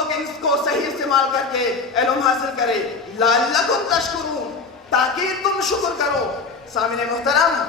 لوگ اس کو صحیح استعمال کر کے علم حاصل کرے، لعلکم تشکرون، تاکہ تم شکر کرو۔ سامعین محترم،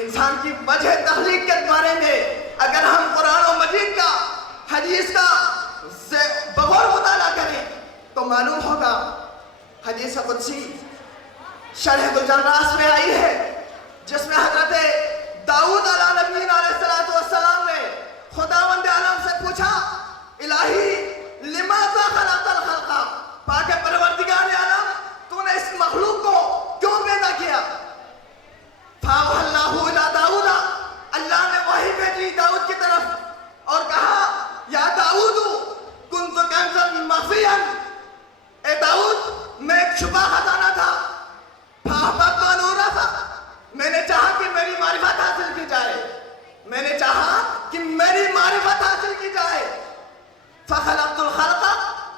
انسان کی وجہ تخلیق کے بارے میں اگر ہم قرآن و مجید کا، حدیث کا بغور مطالعہ کریں تو معلوم ہوگا، حدیث قدسی شرح الجراس میں آئی ہے، جس میں حضرت داؤد علیہ نبینا علیہ السلام نے خداوند عالم سے پوچھا، الہی لماذا خلقت الخلق، پاک پروردگار عالم تو نے اس مخلوق کو کیوں پیدا کیا؟ فاوحى اللہ الی داؤد، اللہ نے وحی بھیجی داؤد کی طرف اور کہا، یا داؤد کنت کنزا مخفیا، اے داؤد میں ایک چھپا خزانہ تھا، فاحببت ان اعرف، میں نے چاہا کہ میری معرفت حاصل کی جائے، میں نے چاہا کہ میری معرفت حاصل کی جائے، فخلقت الخلق،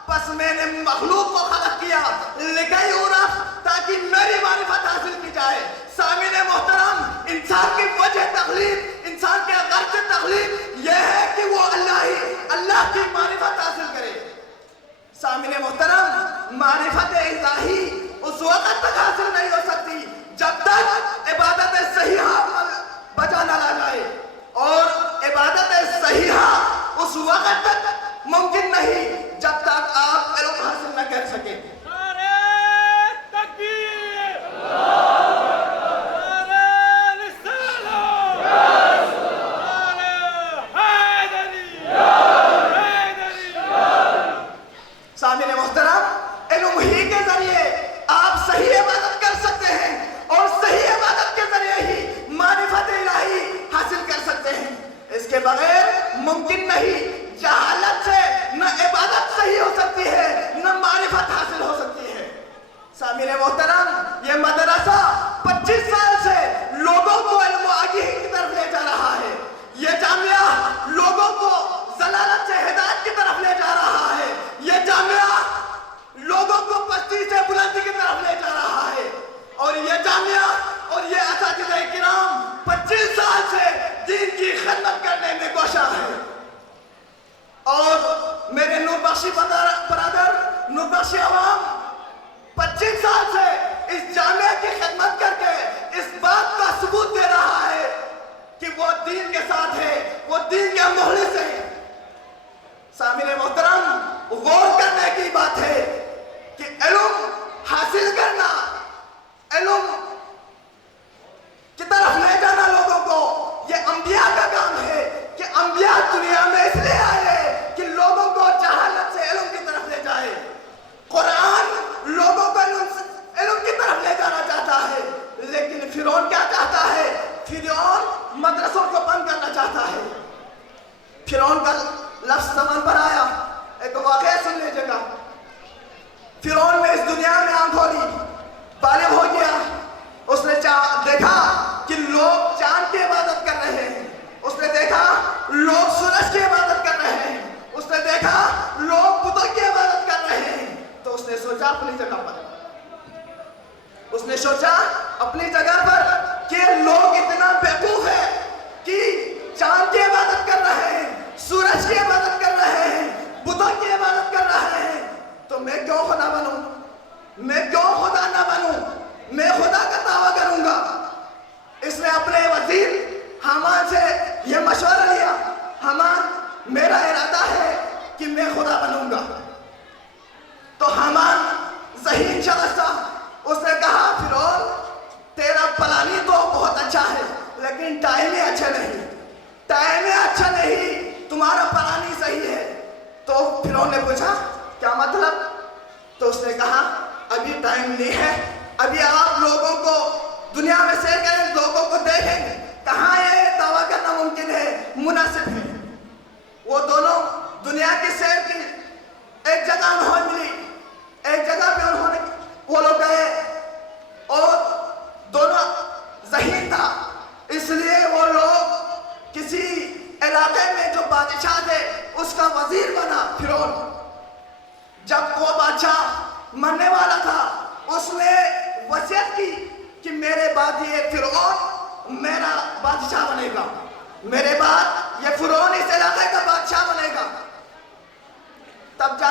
پس میں نے مخلوق کو خلق کیا، لکی اعرف، تاکہ میری معرفت حاصل کی جائے۔ سامعین محترم، انسان کی وجہ تخلیق، انسان کے غرض تخلیق یہ ہے کہ وہ اللہ کی معرفت حاصل کرے۔ سامعین محترم، معرفت الہی اس وقت تک حاصل نہیں ہو سکتی جب تک عبادت صحیحہ بجا نہ لا جائے، اور عبادت صحیحہ اس وقت تک ممکن نہیں جب تک آپ علم حاصل نہ کر سکیں۔ سامعین محترم، علم ہی کے ذریعے آپ صحیح عبادت کر سکتے ہیں، اور صحیح عبادت کے ذریعے ہی معرفت الہی حاصل کر سکتے ہیں۔ اس کے بغیر ممکن نہیں۔ جہالت سے نہ عبادت صحیح ہو سکتی ہے، نہ معرفت حاصل ہو سکتی ہے۔ سامعین محترم، یہ مدرسہ 25 سال سے لوگوں کو علم و آگاہی کی طرف لے جا رہا ہے، یہ جامعہ لوگوں کو ضلالت سے ہدایت کی طرف لے جا رہا ہے، یہ جامعہ لوگوں کو پستی سے بلندی کی طرف لے جا رہا ہے، اور یہ جامعہ اور یہ اساتذہ کرام 25 سال سے دین کی خدمت کرنے میں کوشاں ہے۔ اور میرے نور بخشی برادر، نور بخشی عوام 25 سال سے اس جامعہ کی خدمت کر کے اس بات کا ثبوت دے رہا ہے کہ وہ دین کے ساتھ ہے، وہ دین کے مخلص ہے۔ سامعین محترم، غور کرنے کی بات ہے کہ علم حاصل کرنا، علم کی طرف لے جانا لوگوں کو، یہ انبیاء کا کام ہے کہ انبیاء دنیا میں اس لیے آئے کہ لوگوں کو جہالت سے علم کی طرف لے جائے۔ قرآن لوگوں کو علم کی طرف لے جانا چاہتا ہے، لیکن فرعون کیا چاہتا ہے؟ فرعون مدرسوں کو بند کرنا چاہتا ہے۔ فرعون کا لفظ زبان پر آیا، ایک واقعہ سن لیجیے گا۔ فرعون نے اس دنیا میں آنکھ کھولی، بالغ ہو گیا، اس نے دیکھا کہ لوگ چاند کی عبادت کر رہے ہیں، اس نے دیکھا لوگ سورج کی عبادت کر رہے ہیں، اس نے دیکھا لوگ بتوں کی عبادت کر رہے ہیں، تو اس نے سوچا اپنی جگہ پر، اس نے سوچا اپنی جگہ پر کہ لوگ اتنا بیوقوف ہے کہ چاند کی عبادت کر رہے ہیں، سورج کی عبادت کر رہے ہیں، بتوں کی عبادت کر رہے ہیں، تو میں کیوں خدا بنوں؟ میں کیوں خدا نہ بنوں؟ میں خدا کا دعویٰ کروں گا۔ اس نے اپنے وزیر حامان سے یہ مشورہ لیا، حامان میرا ارادہ ہے کہ میں خدا بنوں گا۔ تو حامان ذہین شخص تھا، اس نے کہا فرعون تیرا پلانی تو بہت اچھا ہے، لیکن ٹائم ہی اچھا نہیں، ٹائم ہی اچھا نہیں، تمہارا پلانی صحیح ہے۔ تو فرعون نے پوچھا کیا مطلب؟ تو اس نے کہا ابھی ٹائم نہیں ہے، ابھی آپ لوگوں کو دنیا میں سیر کریں، لوگوں کو دیکھیں، کہاں یہ دعویٰ کرنا ممکن ہے، مناسب ہے۔ وہ دونوں دنیا کی سیر کی ایک جگہ انہوں ملی، ایک جگہ پہ انہوں نے وہ لوگ گئے، اور دونوں ذہین تھا، اس لیے وہ لوگ کسی علاقے میں جو بادشاہ تھے اس کا وزیر بنا فرعون۔ جب وہ بادشاہ مرنے والا تھا، اس نے وصیت کی کہ میرے بعد یہ فرعون میرا بادشاہ بنے گا، میرے بعد یہ فرعون اس علاقے کا بادشاہ بنے گا۔ تب جا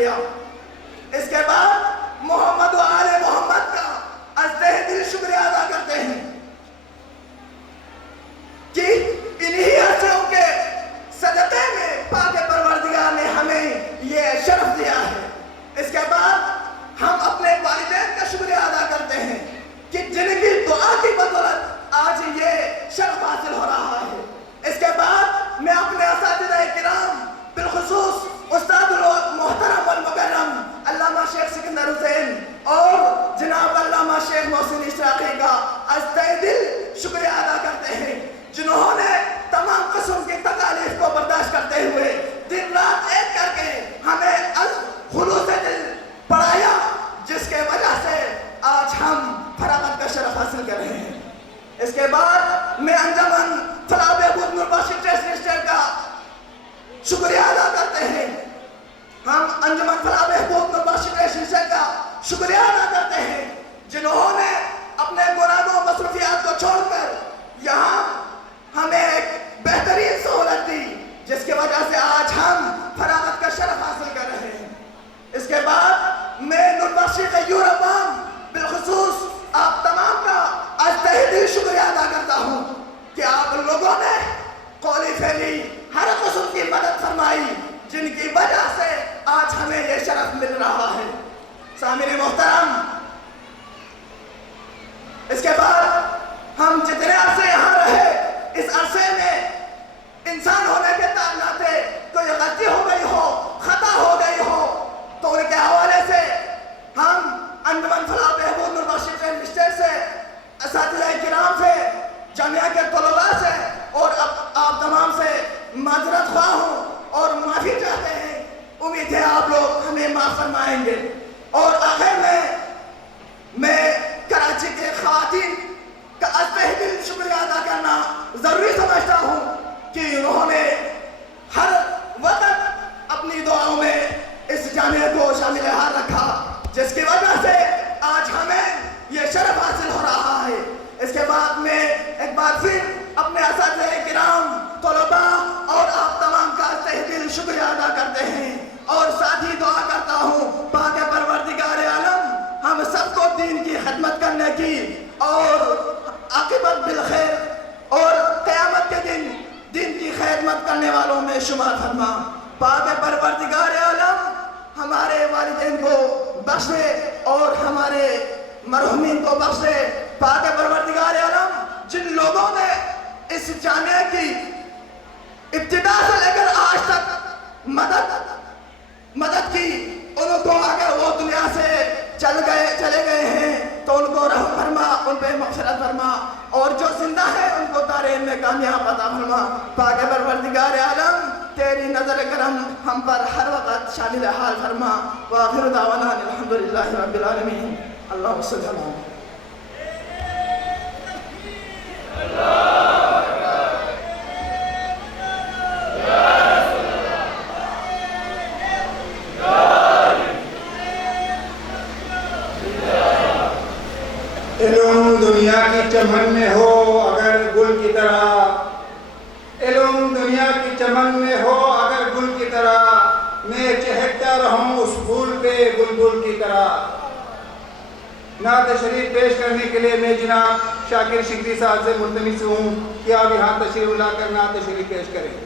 کیا. اس کے بعد محمد و آل محمد کا از تہ دل شکریہ ادا کرتے ہیں کہ انہی عرصوں کے صدقے میں پاک پروردگار نے ہمیں یہ شرف دیا ہے. اس کے بعد ہم اپنے والدین کا شکریہ ادا کرتے ہیں کہ جن کی دعا کی بدولت آج یہ شرف حاصل ہو رہا ہے. اس کے بعد میں اپنے اساتذہ کرام بالخصوص استاد محترم والمکرم علامہ شیخ سکندر حسین اور جناب علامہ شیخ محسن اشراقی کا از تہ دل شکریہ ادا کرتے ہیں جنہوں نے تمام قسم کی تکالیف کو برداشت کرتے ہوئے دن رات ایک کر کے ہمیں از خلوص دل پڑھایا، جس کے وجہ سے آج ہم فراغت کا شرف حاصل کر رہے ہیں. اس کے بعد میں انجمن فلاح بہبود نوربخش ٹرسٹ اسٹیٹ کا شکریہ ادا کرتے ہیں. ہم انجمن فلاح بہبود نوربخش ٹرسٹ اسٹیٹ کا شکریہ ادا کرتے ہیں جنہوں نے اپنے منادوں مصروفیات کو چھوڑ کر یہاں ہمیں ایک بہترین سہولت دی، جس کی وجہ سے آج ہم فراغت کا شرف حاصل کر رہے ہیں. اس کے بعد میں نوربخشی غیور عوام بالخصوص آپ تمام کا از تہ دل شکریہ ادا کرتا ہوں کہ آپ لوگوں نے قولی فعلی ہر قسم کی مدد فرمائی، جن کی وجہ سے آج ہمیں یہ شرف مل رہا ہے. سامعین محترم، اس کے بعد ہم جتنے عرصے یہاں رہے، اس عرصے میں انسان ہونے کے تعلقات کوئی غلطی ہو گئی ہو، خطا ہو گئی ہو، تو ان کے حوالے سے ہم انجمن فلاح بہبود نوربخش ٹرسٹ اسٹیٹ سے، اساتذہ کرام سے، جامعہ کے طلباء سے اور آپ تمام سے معذرت خواہ ہوں اور معافی چاہتے ہیں. امید ہے آپ لوگ ہمیں معاف فرمائیں گے. اور آخر میں کراچی کے خواتین کا از تہ دل شکریہ ادا کرنا ضروری سمجھتا ہوں کہ انہوں نے ہر وقت اپنی دعاؤں میں اس جامعہ کو شامل حال رکھا، جس کی وجہ سے آج ہمیں یہ شرف حاصل ہو رہا ہے. اس کے بعد میں ایک بار پھر اپنے اساتذہ کرام، طلباء اور آپ تمام کا تہ دل شکریہ ادا کرتے ہیں اور ساتھ ہی دعا کرتا ہوں پاک پروردگار عالم ہم سب کو دین کی خدمت کرنے کی اور عاقبت بالخیر اور قیامت کے دن دین کی خدمت کرنے والوں میں شمار فرما. پاک پروردگار عالم ہمارے والدین کو بخشے اور ہمارے مرحومین کو بخشے. پاک پروردگار عالم جن لوگوں نے اس جامعہ کی ابتدا سے لے کر آج تک مدد کی، ان کو اگر وہ دنیا سے چلے گئے ہیں تو ان کو رحم فرما، ان پہ مغفرت فرما، اور جو زندہ ہے ان کو دارین میں کامیاب عطا فرما. پاک پروردگار عالم تیری نظر کرم ہم پر ہر وقت شامل حال فرما. وآخر دعوانا الحمدللہ رب العالمین. اللہم صلی اللہ علیہ وسلم. علم دنیا کی چمن میں ہو اگر گل کی طرح، علم دنیا کی چمن میں ہو اگر گل کی طرح، میں چہکتا رہوں اس پھول پہ بلبل کی طرح. نعت شریف پیش کرنے کے لیے میں جناب شاکر شکری صاحب سے ملتمس ہوں کہ آپ یہاں تشریف لا کر نعت شریف پیش کریں.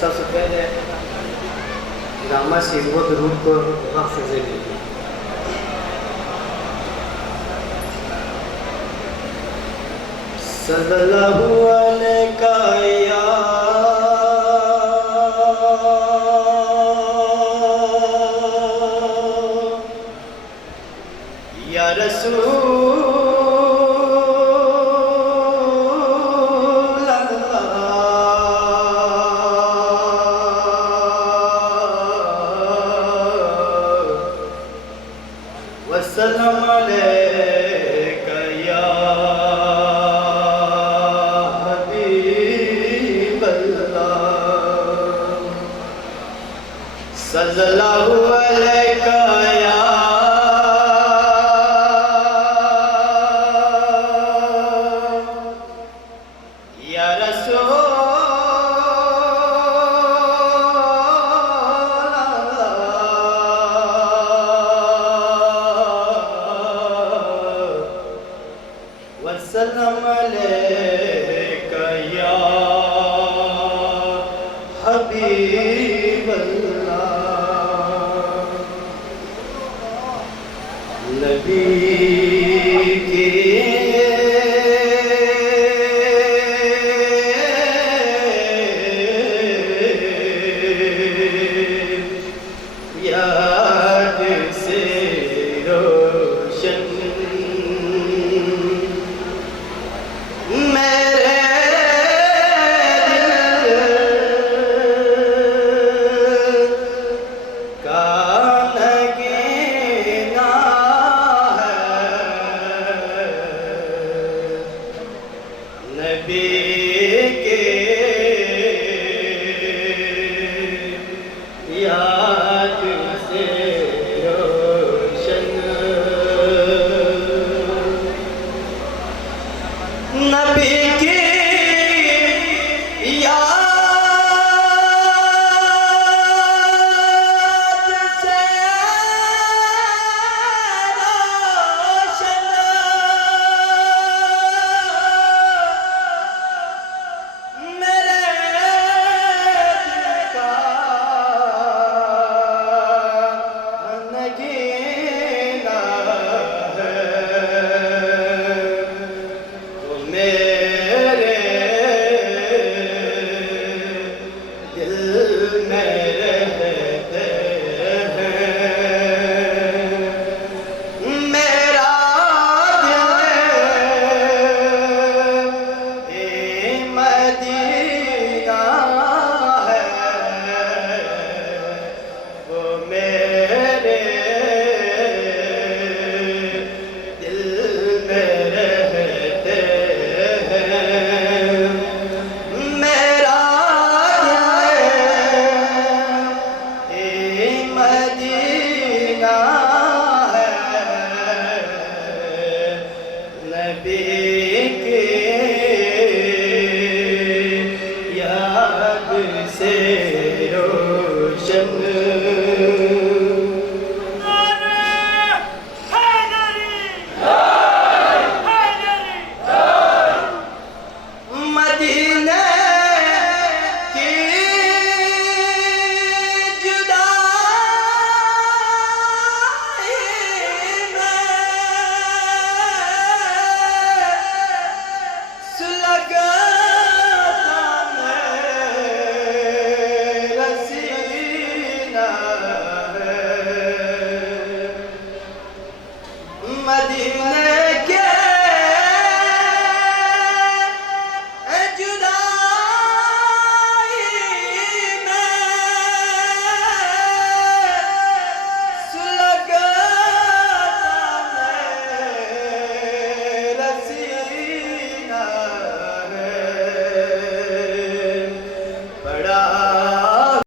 سب سے پہلے علامہ سے وہ درود کو وقف سے لیجیے. صلی اللہ علیہ یا رسول اللہ وسلم علیک یا حبیب اللہ صلی اللہ علیک یا رسول وسلم علیک یا حبیب اللہ نبی کی یاد سے روشن میرے دل کا نگینا ہے نبی کے یاد سے روشن نبی کی یاد سے روشن میرے دل کا نگینا ہے وہ میرے دل میں رہتے ہیں میرا دل مدینہ ہے وہ میرے